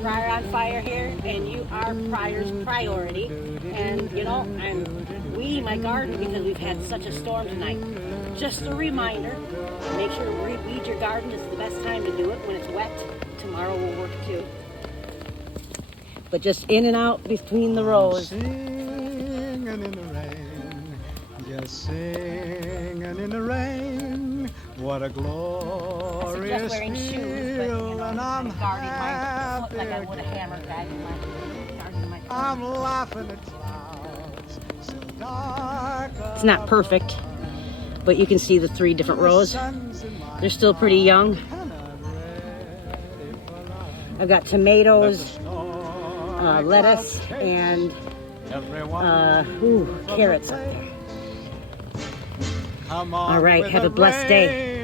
Pryor on fire here, and you are Pryor's priority. And you know, and we, my garden, because we've had such a storm tonight. Just a reminder, make sure to weed your garden. This is the best time to do it when it's wet. Tomorrow will work too. But just in and out between the rows. Singing in the rain, just singing in the rain. What a glorious wearing shoes, but, you know, and I'm guarding my foot like I happy would a hammer guarding my I'm laughing at clouds so dark. It's not perfect, but you can see the 3 different rows. They're still pretty young. I've got tomatoes, lettuce, and carrots up there. All right, have a blessed day.